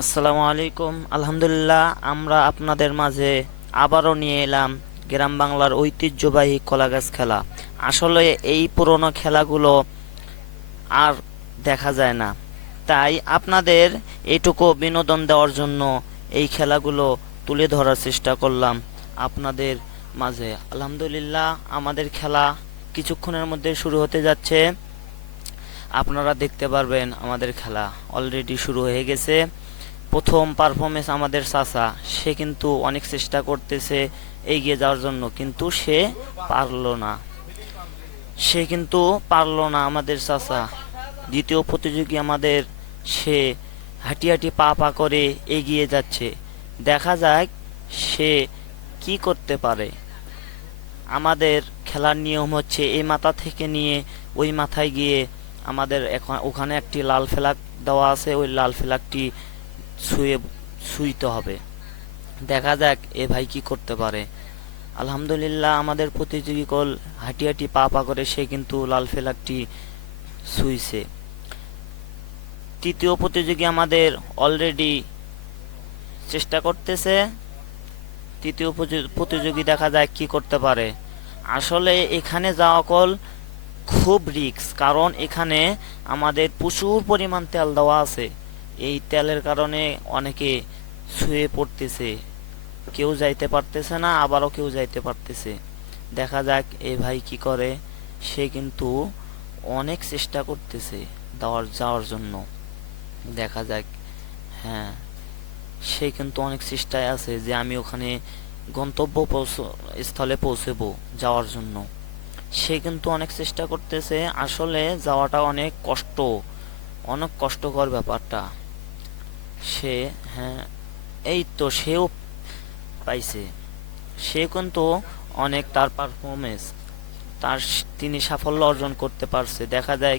আসসালামু আলাইকুম। আলহামদুলিল্লাহ, আমরা আপনাদের মাঝে আবারও নিয়ে এলাম গ্রাম বাংলার ঐতিহ্যবাহী কলাগাছ খেলা। আসলে এই পুরনো খেলাগুলো আর দেখা যায় না, তাই আপনাদের এইটুকু বিনোদন দেওয়ার জন্য এই খেলাগুলো তুলে ধরার চেষ্টা করলাম আপনাদের মাঝে। আলহামদুলিল্লাহ, আমাদের খেলা কিছুক্ষণের মধ্যে শুরু হতে যাচ্ছে। আপনারা দেখতে পারবেন আমাদের খেলা অলরেডি শুরু হয়ে গেছে। প্রথম পারফরমেন্স আমাদের চাচা, সে কিন্তু অনেক চেষ্টা করতেছে এগিয়ে যাওয়ার জন্য, কিন্তু পারলো না সে কিন্তু পারলো না, আমাদের চাচা। দ্বিতীয় প্রতিযোগী আমাদের, সে হাঁটি হাঁটি পা পা করে এগিয়ে যাচ্ছে। দেখা যাক সে কি করতে পারে। আমাদের খেলার নিয়ম হচ্ছে এই মাথা থেকে নিয়ে ওই মাথায় গিয়ে আমাদের এখন ওখানে একটি লাল ফ্ল্যাগ দেওয়া আছে, ওই লাল ফ্ল্যাগটি ছুঁয়ে ছুঁইতে হবে। দেখা যাক এ ভাই কি করতে পারে। আলহামদুলিল্লাহ, আমাদের প্রতিযোগী কল হাঁটি হাঁটি পা পা করে সে কিন্তু লাল ফ্ল্যাগটি ছুঁইছে। তৃতীয় প্রতিযোগী আমাদের অলরেডি চেষ্টা করতেছে। তৃতীয় প্রতিযোগী দেখা যায় কি করতে পারে। আসলে এখানে যাওয়া কল খুব রিস্ক, কারণ এখানে আমাদের প্রচুর পরিমাণ তেল দেওয়া আছে। এই তেলের কারণে অনেকে শুয়ে পড়তেছে, কেউ যাইতে পারতেছে না, আবারও কেউ যাইতে পারতেছে। দেখা যাক এ ভাই কি করে। সে কিন্তু অনেক চেষ্টা করতেছে যাওয়ার জন্য। দেখা যাক। হ্যাঁ, সে কিন্তু অনেক চেষ্টায় আছে যে আমি ওখানে গন্তব্য স্থলে পৌঁছবো যাওয়ার জন্য। সে কিন্তু অনেক চেষ্টা করতেছে। আসলে যাওয়াটা অনেক কষ্টকর ব্যাপারটা। সে, হ্যাঁ, এই তো সেও পাইছে। সে কিন্তু অনেক তার পারফরমেন্স, তিনি সাফল্য অর্জন করতে পারছে। দেখা যায়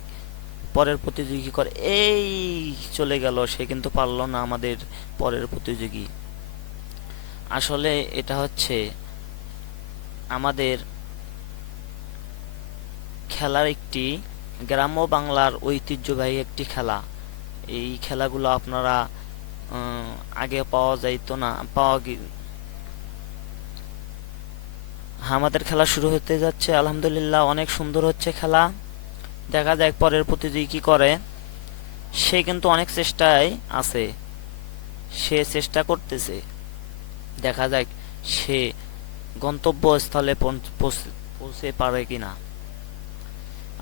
পরের প্রতিযোগী করে এই চলে গেল, সে কিন্তু পারলো না আমাদের পরের প্রতিযোগী। আসলে এটা হচ্ছে আমাদের খেলার একটি গ্রাম্য বাংলার ঐতিহ্যবাহী একটি খেলা। এই খেলাগুলো আপনারা আগে পাওয়া যাইতো না, আমাদের খেলা শুরু হতে যাচ্ছে। আলহামদুলিল্লাহ, অনেক সুন্দর হচ্ছে খেলা। দেখা যাক পরের প্রতিযোগী কি করে। সে কিন্তু অনেক চেষ্টায় আছে, সে চেষ্টা করতেছে। দেখা যাক সে গন্তব্যস্থলে পৌঁছে পারে কিনা।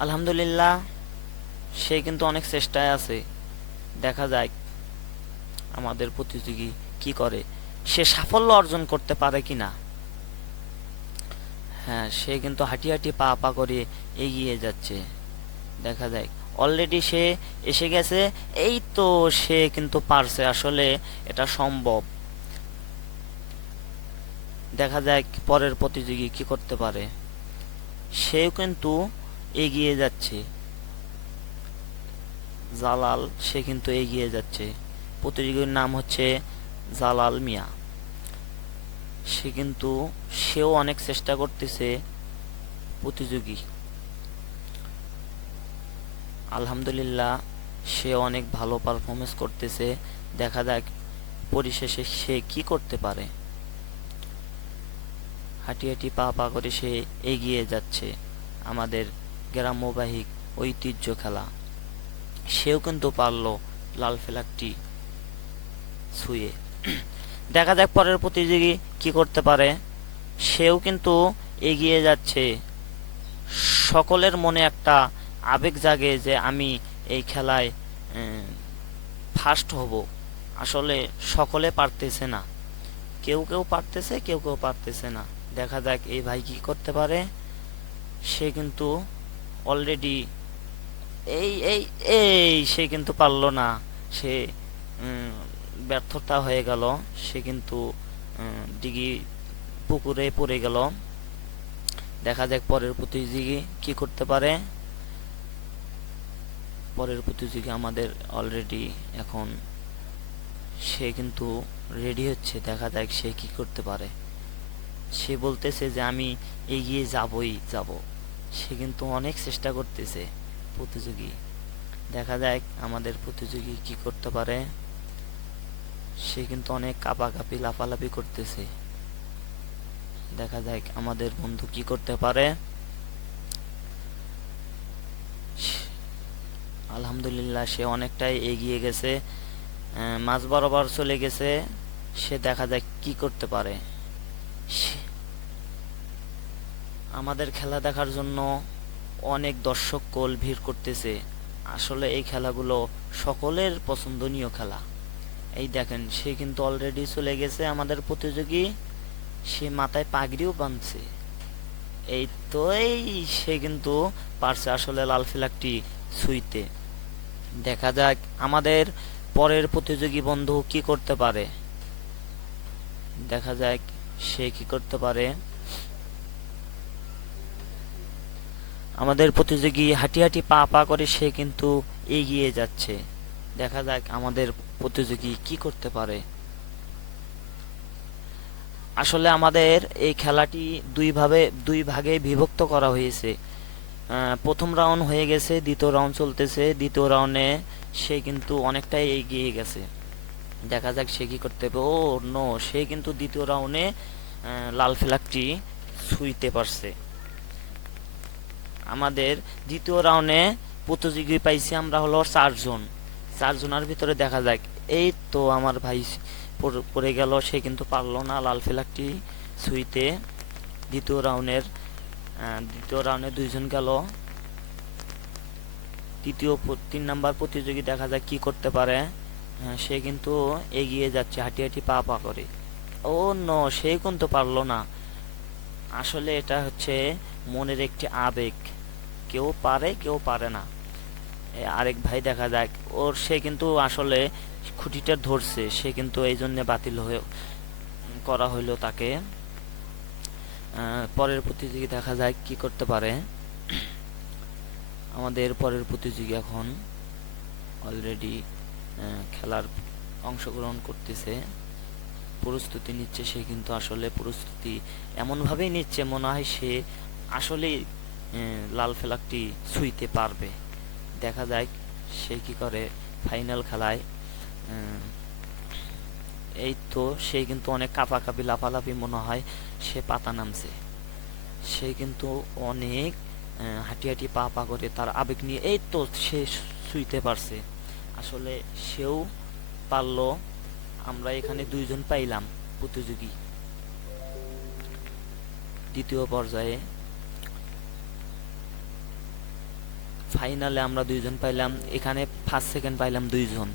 আলহামদুলিল্লাহ, সে কিন্তু অনেক চেষ্টায় আছে। দেখা যাক আমাদের প্রতিযোগী কি করে, সে সাফল্য অর্জন করতে পারে কিনা। হ্যাঁ, সে কিন্তু হাঁটি হাঁটি পা পা করে এগিয়ে যাচ্ছে। দেখা যায় অলরেডি সে এসে গেছে। এই তো সে কিন্তু পারছে, আসলে এটা সম্ভব। দেখা যাক পরের প্রতিযোগী কি করতে পারে। সেও কিন্তু এগিয়ে যাচ্ছে। জালাল, সে কিন্তু এগিয়ে যাচ্ছে। প্রতিযোগীর নাম হচ্ছে জালাল মিয়া। সেও অনেক চেষ্টা করতেছে প্রতিযোগী। আলহামদুলিল্লাহ, সে অনেক ভালো পারফরমেন্স করতেছে। দেখা যাক পরিশেষে সে কি করতে পারে। হাঁটি হাঁটি পা পা করে সে এগিয়ে যাচ্ছে আমাদের গ্রাম্যবাহী ঐতিহ্য খেলা। সেও কিন্তু পারলো লাল ফ্ল্যাগটি ছুঁয়ে। দেখা যাক পরের প্রতিযোগী কি করতে পারে। সেও কিন্তু এগিয়ে যাচ্ছে। সকলের মনে একটা আবেগ জাগে যে আমি এই খেলায় ফার্স্ট হব। আসলে সকলে পারতেছে না, কেউ কেউ পারতেছে, কেউ কেউ পারতেছে না। দেখা যাক এই ভাই কি করতে পারে। সে কিন্তু অলরেডি এই এই এই সে কিন্তু পারলো না। সে ব্যর্থতা হয়ে গেল। সে কিন্তু ডিগি পুকুরে পড়ে গেল। দেখা যাক পরের প্রতিযোগী কি করতে পারে। পরের প্রতিযোগী আমাদের অলরেডি এখন, সে কিন্তু রেডি হচ্ছে। দেখা যাক সে কি করতে পারে। সে বলতেছে যে আমি এগিয়ে যাবই যাব। সে কিন্তু অনেক চেষ্টা করতেছে প্রতিযোগী। দেখা যাক আমাদের প্রতিযোগী কি করতে পারে। সে কিন্তু অনেক কাঁপাকাঁপি লাফালাফি করতেছে। দেখা যাক আমাদের বন্ধু কি করতে পারে। আলহামদুলিল্লাহ সে অনেকটাই এগিয়ে গেছে, মাঝ বরাবর চলে গেছে। সে দেখা যাক কি করতে পারে। আমাদের খেলা দেখার জন্য অনেক দর্শক কোল ভিড় করতেছে। আসলে এই খেলাগুলো সকলের পছন্দনীয় খেলা। এই দেখেন সে কিন্তু অলরেডি চলে গেছে আমাদের প্রতিযোগী। সে মাথায় পাগড়িও বাঁধছে। এই তো এই সে কিন্তু পারছে আসলে লাল ফ্ল্যাগটি ছুঁইতে। দেখা যাক আমাদের পরের প্রতিযোগী বন্ধু কি করতে পারে। দেখা যাক সে কি করতে পারে। আমাদের প্রতিযোগী হাঁটি হাঁটি পা পা করে সে কিন্তু এগিয়ে যাচ্ছে। দেখা যাক আমাদের প্রতিযোগী কি করতে পারে। আসলে আমাদের এই খেলাটি দুই ভাগে বিভক্ত করা হয়েছে। প্রথম রাউন্ড হয়ে গেছে, দ্বিতীয় রাউন্ড চলতেছে। দ্বিতীয় রাউন্ডে সে কিন্তু অনেকটাই এগিয়ে গেছে। দেখা যাক সে কি করতে পারে। ও নো, সে কিন্তু দ্বিতীয় রাউন্ডে লাল ফ্ল্যাগটি ছুঁইতে পারছে। আমাদের দ্বিতীয় রাউন্ডে প্রতিযোগী পাইছি আমরা হলো 4 জন। 4 জনের ভিতরে দেখা যাক। এই তো আমার ভাই পড়ে গেল, সে কিন্তু পারলো না লাল ফ্ল্যাগটি ছুঁইতে। দ্বিতীয় রাউন্ডে 2 জন গেল। 3 নাম্বার প্রতিযোগী দেখা যাক কি করতে পারে। সে কিন্তু এগিয়ে যাচ্ছে হাঁটি হাঁটি পা পা করে। ও নো, সে কিন্তু পারলো না। আসলে এটা হচ্ছে মনের একটি আবেগ, কেউ পারে কেউ পারে না। আরেক ভাই দেখা যাক, সে কিন্তু আসলে খুঁটিটা ধরছে, সে কিন্তু এই জন্য বাতিল হয়ে করা হইলো তাকে। পরের প্রতিযোগী দেখা যাক কি করতে পারে। আমাদের পরের প্রতিযোগী এখন অলরেডি খেলার অংশগ্রহণ করতেছে, প্রস্তুতি নিচ্ছে। সে কিন্তু আসলে প্রস্তুতি এমনভাবেই নিচ্ছে মনে হয় সে আসলেই লাল ফ্ল্যাগটি ছুঁইতে পারবে। দেখা যাক সে কি করে ফাইনাল খেলায়। এই তো সে কিন্তু অনেক কাঁপাকাঁপি লাফালাফি মনে হয় সে পাতা নামছে। সে কিন্তু অনেক হাঁটি হাঁটি পা পা করে তার আবেগ নিয়ে এই তো সে ছুঁইতে পারছে। আসলে সেও পারলো। আমরা এখানে 2 জন পাইলাম প্রতিযোগী দ্বিতীয় পর্যায়ে। ফাইনালে আমরা 2 জন পাইলাম, এখানে ফার্স্ট সেকেন্ড পাইলাম 2 জন।